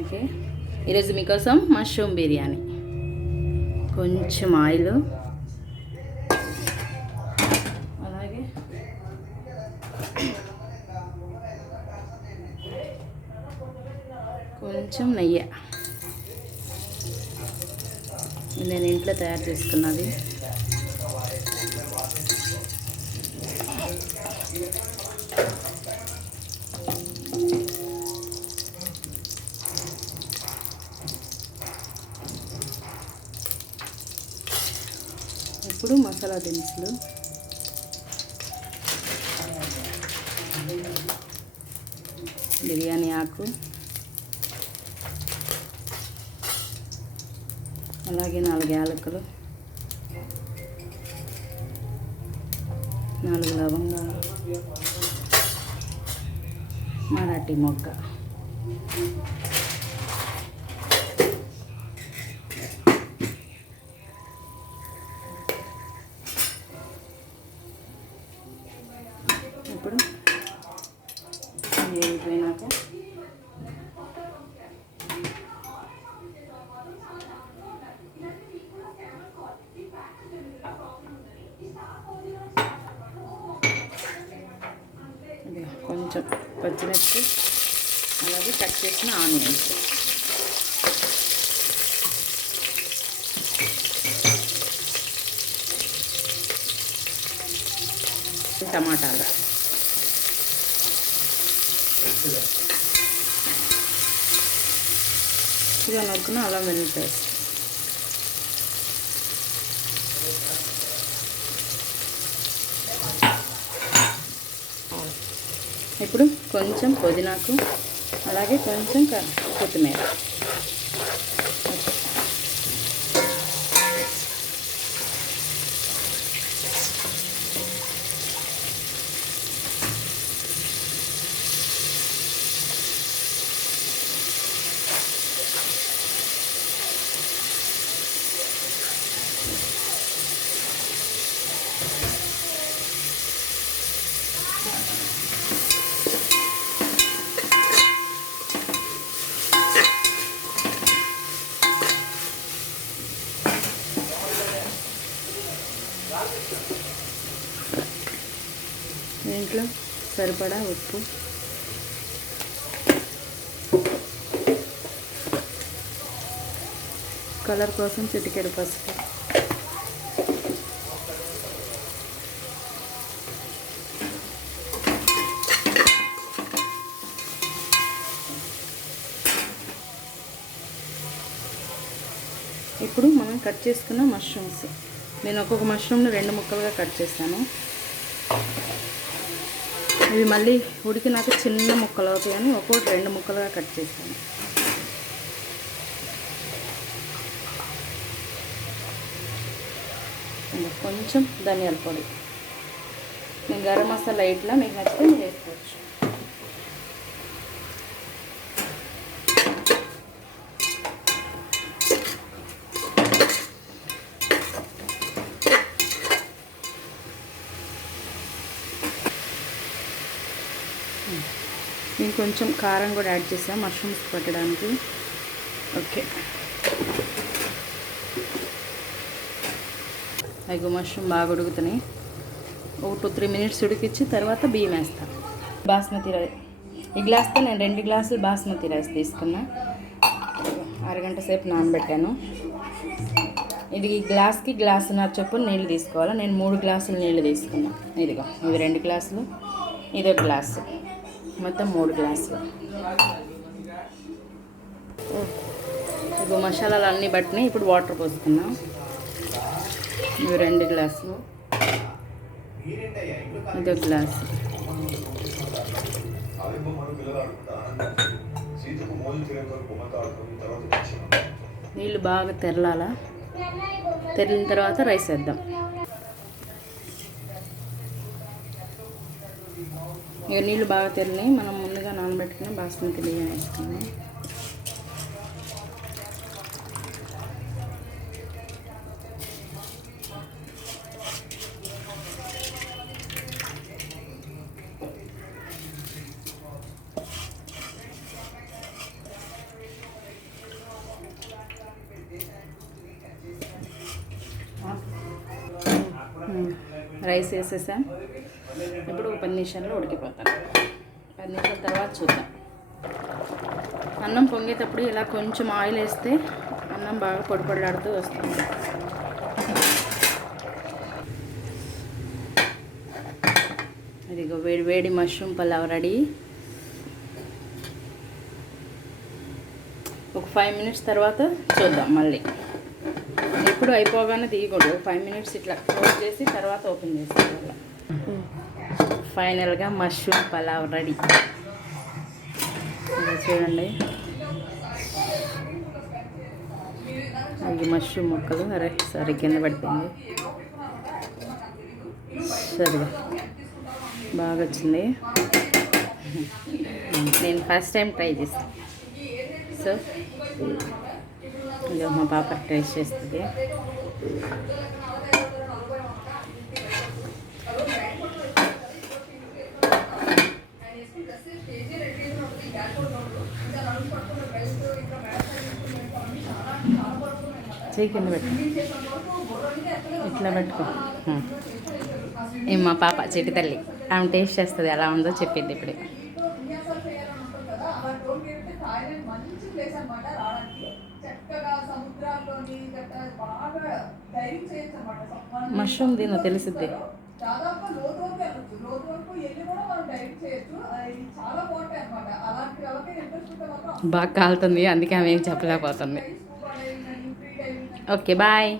Okay, ఈరోజు మీకోసం mushroom biryani. కొంచెం ఆయిల్, అలాగే కొంచెం నెయ్యి. నేను ఇంట్లో తయారు చేసుకున్నది. ఇప్పుడు మసాలా దినుసులు, బిర్యానీ ఆకు, అలాగే 4 యాలకులు, 4 లవంగాలు, మరాఠీ మొగ్గ, ఇప్పుడు వేగిపోయినాక కొంచెం పచ్చిమిర్చి, అలాగే కట్ చేసిన ఆనియన్స్, టమాటాలు, ఇదిగా నొక్కున అల్లం వెల్లుల్లి పేస్ట్, ఇప్పుడు కొంచెం పుదీనాకు, అలాగే కొంచెం కొత్తిమీర. దీంట్లో సరిపడా ఉప్పు, కలర్ కోసం చిటికెడు పసుపు, ఇప్పుడు మనం కట్ చేసుకున్న మష్రూమ్స్. నేను ఒక్కొక్క మష్రూమ్ని 2 ముక్కలుగా కట్ చేస్తాను. ఇవి మళ్ళీ ఉడికినాక చిన్న ముక్కలు అవుతాయని ఒక్కొక్కటి 2 ముక్కలుగా కట్ చేస్తాను. కొంచెం ధనియాల పొడి, నేను గరం మసాలా ఇట్లా మీకు నచ్చితే మీరు వేసుకోవచ్చు. నేను కొంచెం కారం కూడా యాడ్ చేసాను మష్రూమ్స్ పెట్టడానికి. ఓకే, అవి మష్రూమ్ బాగా ఉడుకుతున్నాయి. ఒక 2-3 మినిట్స్ ఉడికించి తర్వాత బియ్యం వేస్తాను. బాస్మతి రైస్, ఈ గ్లాస్తో నేను 2 గ్లాసులు బాస్మతి రైస్ తీసుకున్నా. అరగంట సేపు నానబెట్టాను. ఇది ఈ గ్లాస్కి గ్లాసున్నర చొప్పున నీళ్ళు తీసుకోవాలి. నేను 3 గ్లాసులు నీళ్ళు తీసుకున్నా. ఇదిగో ఇవి 2 గ్లాసులు, ఇదో గ్లాసు, మొత్తం 3 గ్లాసులు. ఇగో మసాలాలు అన్నీ బట్టినాయి. ఇప్పుడు వాటర్ పోసుకున్నాం. ఇవి 2 గ్లాసులు, ఇదో గ్లాసు. నీళ్ళు బాగా తెరలాల. తెరిలిన తర్వాత రైస్ వేద్దాం. ఇక నీళ్ళు బాగా తెరినాయి. మనం ముందుగా నానబెట్టుకుని బాస్మతి బియ్యం వేసుకున్నాం. రైస్ వేసేసాం. ఇప్పుడు 10 నిమిషాల్లో ఉడికిపోతాను. 10 నిమిషాల తర్వాత చూద్దాం. అన్నం పొంగేటప్పుడు ఇలా కొంచెం ఆయిల్ వేస్తే అన్నం బాగా పొడి పొడిలాడుతూ వస్తుంది. ఇదిగో వేడి వేడి మష్రూమ్ పలావ్ రెడీ. ఒక 5 మినిట్స్ తర్వాత చూద్దాం మళ్ళీ. ఎప్పుడు అయిపోగానే తీయకూడదు. 5 మినిట్స్ ఇట్లా క్లోజ్ చేసి తర్వాత ఓపెన్ చేసుకోవాలి. ఫైనల్గా మష్రూమ్ పలావ్ రెడీ. చూడండి, అవి మష్రూమ్ ముక్కలు. అరే సరే, కింద పడిపోయింది. సరిగా బాగా వచ్చింది. నేను ఫస్ట్ టైం ట్రై చేస్తాను. సో ఇక మా పాప టేస్ట్ చేస్తుంది. చెయ్యి కింద పెట్టు, ఇట్లా పెట్టుకో. మా పాప చెట్టు తల్లి, ఆమె టేస్ట్ చేస్తుంది, ఎలా ఉందో చెప్పింది ఇప్పుడే. మష్రూమ్ దీని తెలిసిద్ది. బాగా కాలుతుంది, అందుకే ఆమె ఏం చెప్పలేకపోతుంది. Okay bye.